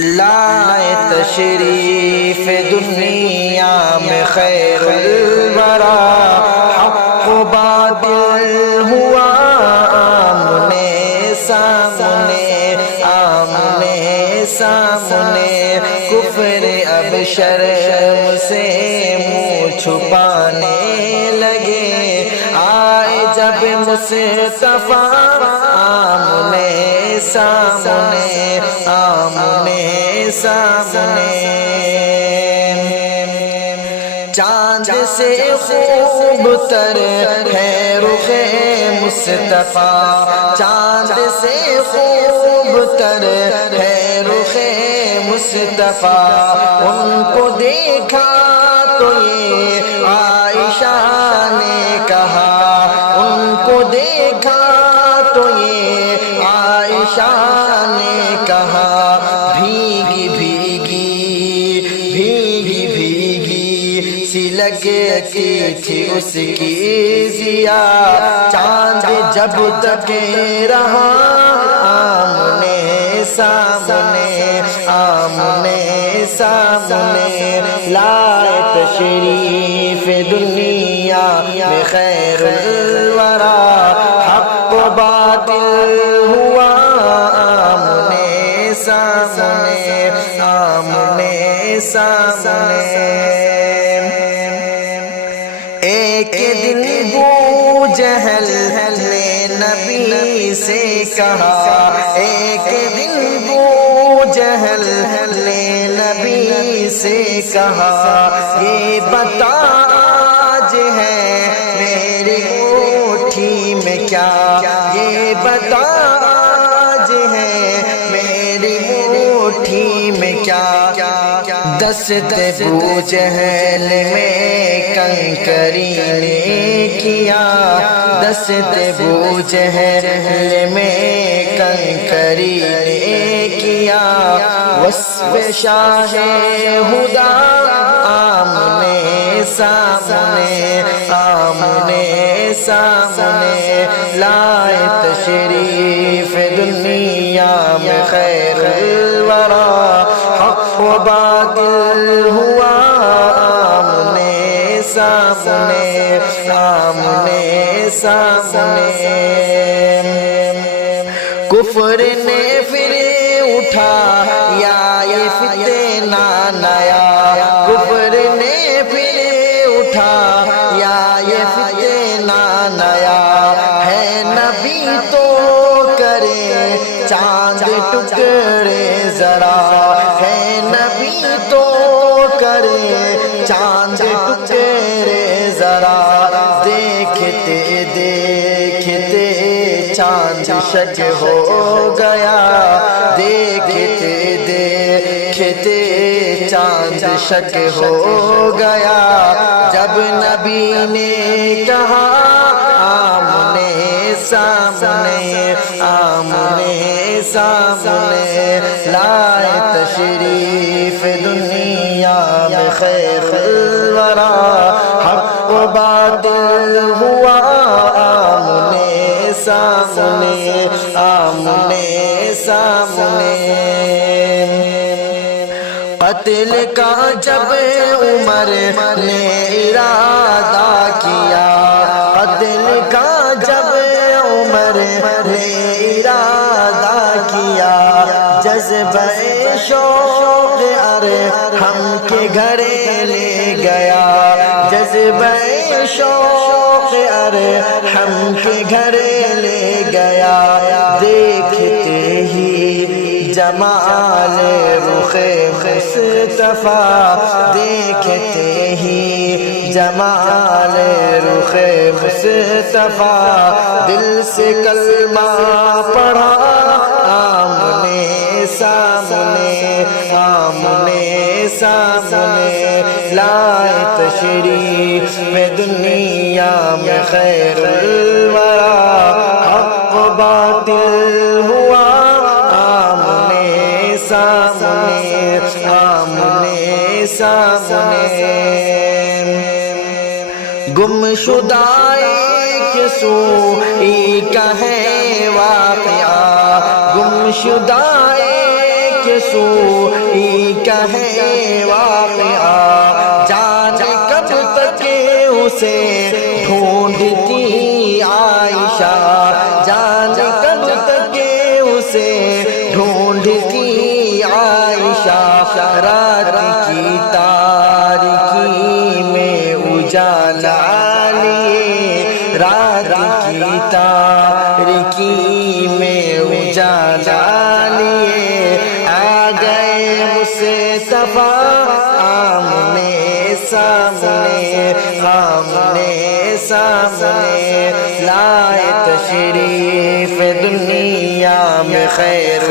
لائے تشریف دنیا میں خیر الورا، حق و باطل ہوا آمنے سامنے، آمنے سامنے، کفر اب شرم سے منہ چھپانے لگے، آئے جب مصطفیٰ آمنے سامنے، آمنے سامنے، چاند سے خوب تر ہے رخ مصطفیٰ، چاند سے خوب تر ہے رخ مصطفیٰ، ان کو دیکھا تو یہ عائشہ نے کہا، ان کو دیکھا تو یہ عائشہ نے کہا، بھیگی بھیگی بھیگی بھیگی سی لگتی تھی اس کی ضیا، چاند جب تک رہا آمنے سامنے، آمنے سامنے، لائے تشریف دنیا میں خیر الورا، حق و باطل ہوا آمنے سامنے، آمنے سامنے، ایک دن ابو جہل نے نبی سے کہا، ایک دن ابو جہل نے نبی سے کہا، یہ بتا آج ہے میری مٹھی میں کیا، یہ بتا آج ہے میری مٹھی میں کیا، دست ابو جہل میں کنکری نے کیا، دست ابو جہل میں کنکری نے کیا، وصف شاہ ہدا آمنے سامنے، آمنے سامنے، لائے تشریف دنیا میں خیر الورا، حق و باطل ہوا آمنے سامنے، آمنے سامنے، کفر نے پھر اٹھا یا یہ فتنہ نیا، کفر نے پھر اٹھا یا یہ فتنہ نیا، ہے نبی تو کرے چاند ٹکڑے ذرا، ہے نبی تو کرے چاند ٹکڑے ذرا، دیکھتے دیکھتے چاند شک ہو گیا، دیکھتے دیکھتے چاند شک ہو گیا، جب نبی نے کہا آمنے سامنے، آمنے سامنے، لائے تشریف دنیا میں خیر الورا، حق و باطل ہوا آمنے سامنے، آمنے سامنے، قتل کا جب عمر نے ارادہ کیا، قتل کا جب عمر نے ارادہ کیا، جذبہ شوق ارحم کے گھر لے گیا، جذبہ شوق ارحم کے گھر لے گیا، دیکھتے ہی جمال رخ مصطفیٰ، دیکھتے ہی جمال رخ مصطفیٰ، دل سے کلمہ پڑھا آمنے سامنے، آمنے سامنے، لائے تشریف میں دنیا میں خیر الورا، حق و باطل ہوا آمنے سامنے، آمنے سامنے، گم شدائے کے سوئی کا ہے واقعہ، گم شدائے کہ سوئی کا ہے واقعہ، جانے کب تک اسے ڈھونڈتی عائشہ، جانے کب تک اسے ڈھونڈتی عائشہ، رات کی تاریکی میں اجالا لیے، رات کی تاریکی میں اجالا لیے، آ گئے مصطفیٰ آمنے سامنے، آمنے سامنے، لائے تشریف دنیا میں خیر